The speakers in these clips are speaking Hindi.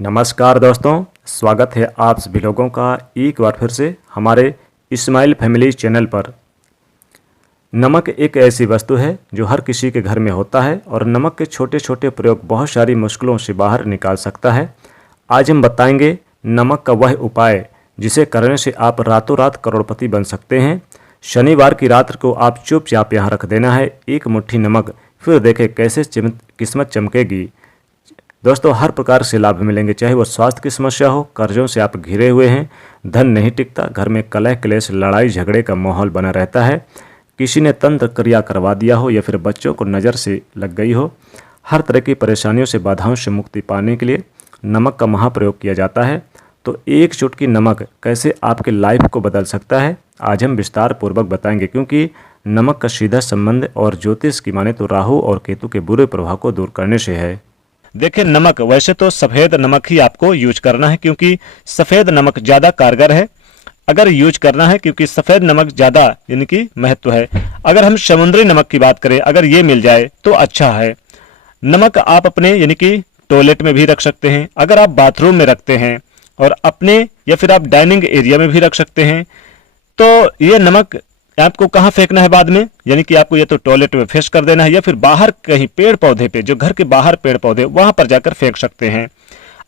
नमस्कार दोस्तों, स्वागत है आप सभी लोगों का एक बार फिर से हमारे इस्माइल फैमिली चैनल पर। नमक एक ऐसी वस्तु है जो हर किसी के घर में होता है और नमक के छोटे छोटे प्रयोग बहुत सारी मुश्किलों से बाहर निकाल सकता है। आज हम बताएंगे नमक का वह उपाय जिसे करने से आप रातों रात करोड़पति बन सकते हैं। शनिवार की रात को आप चुपचाप यहाँ रख देना है एक मुट्ठी नमक, फिर देखें कैसे किस्मत चमकेगी। दोस्तों, हर प्रकार से लाभ मिलेंगे, चाहे वो स्वास्थ्य की समस्या हो, कर्जों से आप घिरे हुए हैं, धन नहीं टिकता, घर में कलह क्लेश लड़ाई झगड़े का माहौल बना रहता है, किसी ने तंत्र क्रिया करवा दिया हो या फिर बच्चों को नज़र से लग गई हो। हर तरह की परेशानियों से बाधाओं से मुक्ति पाने के लिए नमक का महाप्रयोग किया जाता है। तो एक चुटकी नमक कैसे आपके लाइफ को बदल सकता है, आज हम विस्तार पूर्वक बताएंगे, क्योंकि नमक का सीधा संबंध और ज्योतिष की माने तो राहु और केतु के बुरे प्रभाव को दूर करने से है। देखिए, नमक वैसे तो सफ़ेद नमक ही आपको यूज करना है, क्योंकि सफ़ेद नमक ज़्यादा कारगर है अगर यूज करना है, क्योंकि सफ़ेद नमक ज़्यादा यानी कि महत्व है। अगर हम समुद्री नमक की बात करें, अगर ये मिल जाए तो अच्छा है। नमक आप अपने यानी कि टॉयलेट में भी रख सकते हैं, अगर आप बाथरूम में रखते हैं, और अपने या फिर आप डाइनिंग एरिया में भी रख सकते हैं। तो ये नमक आपको कहाँ फेंकना है बाद में, यानी कि आपको या तो टॉयलेट में फेंक कर देना है या फिर बाहर कहीं पेड़ पौधे पे, जो घर के बाहर पेड़ पौधे वहां पर जाकर फेंक सकते हैं।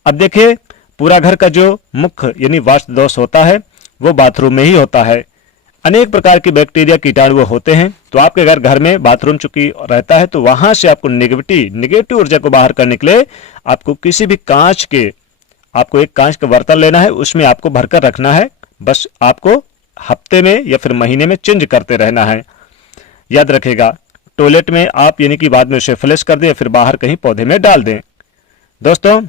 अब देखिए, पूरा घर का जो मुख्य यानी वास्तु दोष होता है वो बाथरूम में ही होता है। अनेक प्रकार के बैक्टीरिया कीटाणु होते हैं, तो आपके अगर घर में बाथरूम चूंकि रहता है तो वहां से आपको निगेटिव ऊर्जा को बाहर करने के लिए आपको किसी भी आपको एक कांच का बर्तन लेना है, उसमें आपको भरकर रखना है। बस आपको हफ्ते में या फिर महीने में चेंज करते रहना है। याद रखेगा, टॉयलेट में आप यानी कि बाद में उसे फ्लश कर दें या फिर बाहर कहीं पौधे में डाल दें। दोस्तों,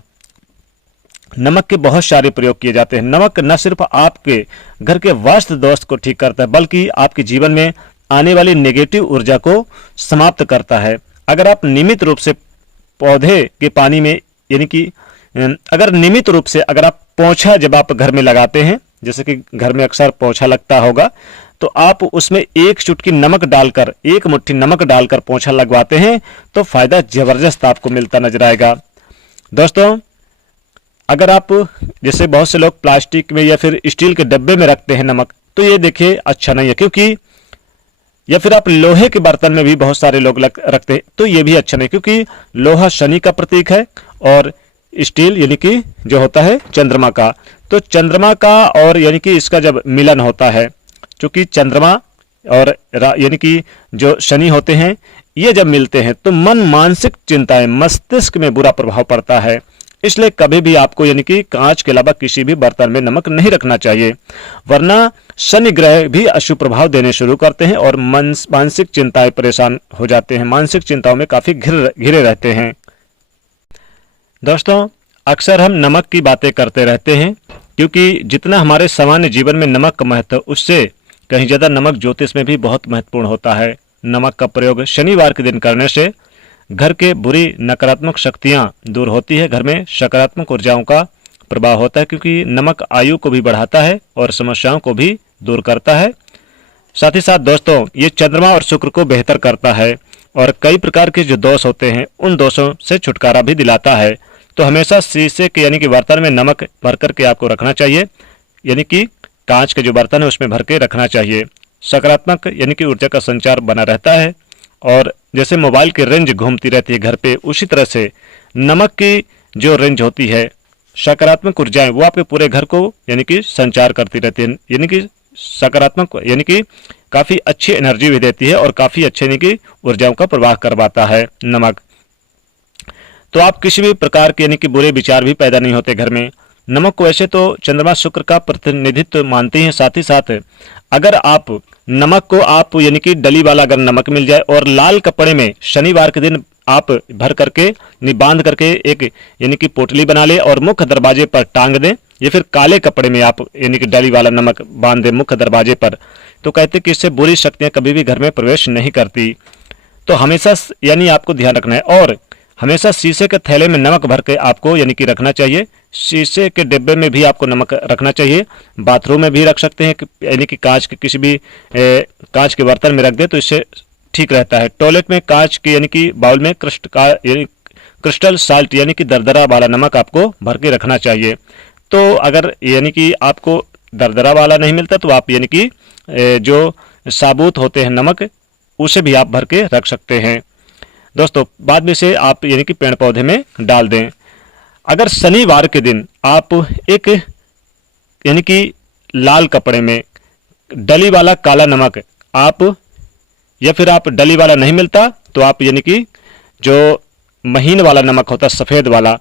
नमक के बहुत सारे प्रयोग किए जाते हैं। नमक न सिर्फ आपके घर के वास्तु दोष को ठीक करता है, बल्कि आपके जीवन में आने वाली नेगेटिव ऊर्जा को समाप्त करता है। अगर आप नियमित रूप से पौधे के पानी में यानी कि अगर आप पोंछा जब आप घर में लगाते हैं, जैसे कि घर में अक्सर पोंछा लगता होगा, तो आप उसमें एक चुटकी नमक डालकर, एक मुट्ठी नमक डालकर पोंछा लगवाते हैं तो फायदा जबरदस्त आपको मिलता नजर आएगा। दोस्तों, अगर आप जैसे बहुत से लोग प्लास्टिक में या फिर स्टील के डब्बे में रखते हैं नमक, तो ये देखिए अच्छा नहीं है, क्योंकि या फिर आप लोहे के बर्तन में भी बहुत सारे लोग रखते हैं, तो ये भी अच्छा नहीं, क्योंकि लोहा शनि का प्रतीक है और स्टील यानी कि जो होता है चंद्रमा का। तो चंद्रमा का और यानी कि इसका जब मिलन होता है, क्योंकि चंद्रमा और यानी कि जो शनि होते हैं, ये जब मिलते हैं तो मानसिक चिंताएं, मस्तिष्क में बुरा प्रभाव पड़ता है। इसलिए कभी भी आपको यानी कि कांच के अलावा किसी भी बर्तन में नमक नहीं रखना चाहिए, वरना शनि ग्रह भी अशुभ प्रभाव देने शुरू करते हैं और मानसिक चिंताएं परेशान हो जाते हैं, मानसिक चिंताओं में काफी घिरे रहते हैं। दोस्तों, अक्सर हम नमक की बातें करते रहते हैं, क्योंकि जितना हमारे सामान्य जीवन में नमक का महत्व, उससे कहीं ज़्यादा नमक ज्योतिष में भी बहुत महत्वपूर्ण होता है। नमक का प्रयोग शनिवार के दिन करने से घर के बुरी नकारात्मक शक्तियां दूर होती है, घर में सकारात्मक ऊर्जाओं का प्रभाव होता है, क्योंकि नमक आयु को भी बढ़ाता है और समस्याओं को भी दूर करता है। साथ ही साथ दोस्तों, ये चंद्रमा और शुक्र को बेहतर करता है और कई प्रकार के जो दोष होते हैं उन दोषों से छुटकारा भी दिलाता है। तो हमेशा शीशे के यानी कि बर्तन में नमक भर करके आपको रखना चाहिए, यानी कि कांच के जो बर्तन है उसमें भर के रखना चाहिए। सकारात्मक यानी कि ऊर्जा का संचार बना रहता है, और जैसे मोबाइल की रेंज घूमती रहती है घर पे, उसी तरह से नमक की जो रेंज होती है, सकारात्मक ऊर्जाएं वो आपके पूरे घर को यानी कि संचार करती रहती है, यानी कि सकारात्मक यानी कि काफ़ी अच्छी एनर्जी भी देती है और काफ़ी अच्छे यानी कि ऊर्जाओं का प्रवाह करवाता है नमक। तो आप किसी भी प्रकार के यानी कि बुरे विचार भी पैदा नहीं होते घर में। नमक को वैसे तो चंद्रमा शुक्र का प्रतिनिधित्व मानते हैं, साथ ही साथ अगर आप नमक को आप यानी कि डली वाला अगर नमक मिल जाए और लाल कपड़े में शनिवार के दिन आप भर करके बांध करके एक यानी कि पोटली बना ले और मुख्य दरवाजे पर टांग दें, या फिर काले कपड़े में आप यानी कि डली वाला नमक बांध दें मुख्य दरवाजे पर, तो कहते कि इससे बुरी शक्तियां कभी भी घर में प्रवेश नहीं करती। तो हमेशा यानी आपको ध्यान रखना है, और हमेशा शीशे के थैले में नमक भर के आपको यानी कि रखना चाहिए। शीशे के डिब्बे में भी आपको नमक रखना चाहिए, बाथरूम में भी रख सकते हैं, यानी कि कांच के किसी भी कांच के बर्तन में रख दे तो इससे ठीक रहता है। टॉयलेट में कांच के यानी कि बाउल में क्रिस्टल साल्ट यानी कि दरदरा वाला नमक आपको भर के रखना चाहिए। तो अगर यानी कि आपको दरदरा वाला नहीं मिलता तो आप यानी कि जो साबुत होते हैं नमक, उसे भी आप भर के रख सकते हैं। दोस्तों बाद में से आप यानी कि पेड़ पौधे में डाल दें। अगर शनिवार के दिन आप एक यानी कि लाल कपड़े में डली वाला काला नमक आप, या फिर आप डली वाला नहीं मिलता तो आप यानी कि जो महीन वाला नमक होता है सफ़ेद वाला,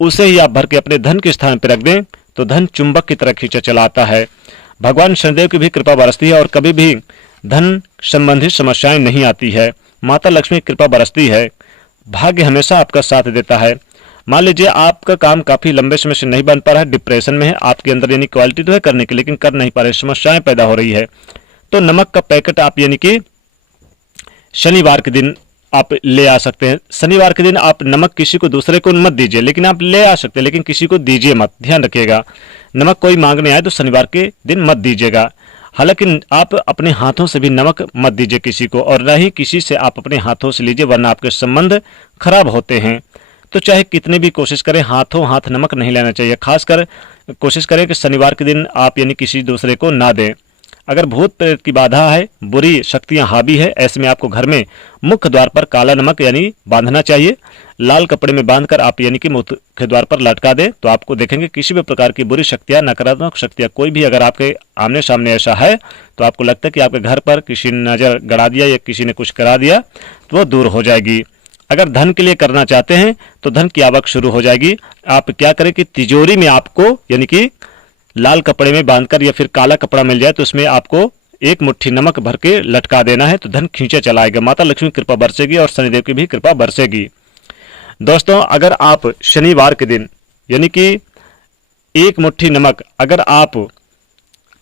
उसे ही आप भर के अपने धन के स्थान पर रख दें तो धन चुंबक की तरह खींचा चला आता है। भगवान शनिदेव की भी कृपा बरसती है और कभी भी धन संबंधी समस्याएं नहीं आती है। माता लक्ष्मी की कृपा बरसती है, भाग्य हमेशा आपका साथ देता है। मान लीजिए आपका काम काफी लंबे समय से नहीं बन पा रहा है, डिप्रेशन में है, आपके अंदर यानी क्वालिटी तो है करने की लेकिन कर नहीं पा रहे, समस्याएं पैदा हो रही है, तो नमक का पैकेट आप यानी कि शनिवार के दिन आप ले आ सकते हैं। शनिवार के दिन आप नमक किसी को दूसरे को मत दीजिए, लेकिन आप ले आ सकते हैं, लेकिन किसी को दीजिए मत, ध्यान रखिएगा। नमक कोई मांगने आए तो शनिवार के दिन मत दीजिएगा। हालांकि आप अपने हाथों से भी नमक मत दीजिए किसी को, और न ही किसी से आप अपने हाथों से लीजिए, वरना आपके संबंध खराब होते हैं। तो चाहे कितनी भी कोशिश करें, हाथों हाथ नमक नहीं लेना चाहिए। खासकर कोशिश करें कि शनिवार के दिन आप यानी किसी दूसरे को ना दें। अगर भूत प्रेत की बाधा है, बुरी शक्तियां हावी है, ऐसे में आपको घर में मुख्य द्वार पर काला नमक यानी बांधना चाहिए। लाल कपड़े में बांधकर आप यानी कि मुख्य द्वार पर लटका दें तो आपको देखेंगे किसी भी प्रकार की बुरी शक्तियां, नकारात्मक शक्तियां, कोई भी अगर आपके आमने सामने ऐसा है तो आपको लगता है कि आपके घर पर किसी ने नजर गड़ा दिया या किसी ने कुछ करा दिया, तो वो दूर हो जाएगी। अगर धन के लिए करना चाहते हैं तो धन की आवक शुरू हो जाएगी। आप क्या करें कि तिजोरी में आपको यानी कि लाल कपड़े में बांधकर या फिर काला कपड़ा मिल जाए तो उसमें आपको एक मुट्ठी नमक भर के लटका देना है, तो धन खींचे चला आएगा। माता लक्ष्मी की कृपा बरसेगी और शनिदेव की भी कृपा बरसेगी। दोस्तों अगर आप शनिवार के दिन यानी कि एक मुट्ठी नमक अगर आप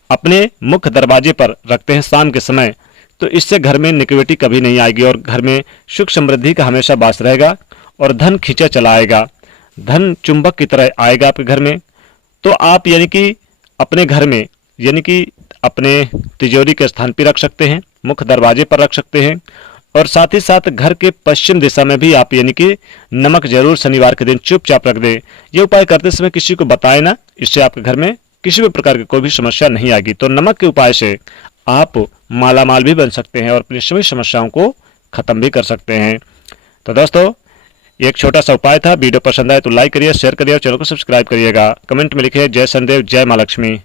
अपने मुख्य दरवाजे पर रखते हैं शाम के समय, तो इससे घर में नेगेटिविटी कभी नहीं आएगी और घर में सुख समृद्धि का हमेशा वास रहेगा और धन खींचा चला आएगा, धन चुंबक की तरह आएगा आपके घर में। तो आप यानी कि अपने घर में यानी कि अपने तिजोरी के स्थान पर रख सकते हैं, मुख्य दरवाजे पर रख सकते हैं, और साथ ही साथ घर के पश्चिम दिशा में भी आप यानी कि नमक जरूर शनिवार के दिन चुपचाप रख दें। ये उपाय करते समय किसी को बताएं ना, इससे आपके घर में किसी भी प्रकार की कोई भी समस्या नहीं आएगी। तो नमक के उपाय से आप मालामाल भी बन सकते हैं और अपनी सभी समस्याओं को खत्म भी कर सकते हैं। तो दोस्तों एक छोटा सा उपाय था, वीडियो पसंद आए तो लाइक करिए, शेयर करिए और चैनल को सब्सक्राइब करिएगा। कमेंट में लिखिए जय शनिदेव, जय माँ लक्ष्मी।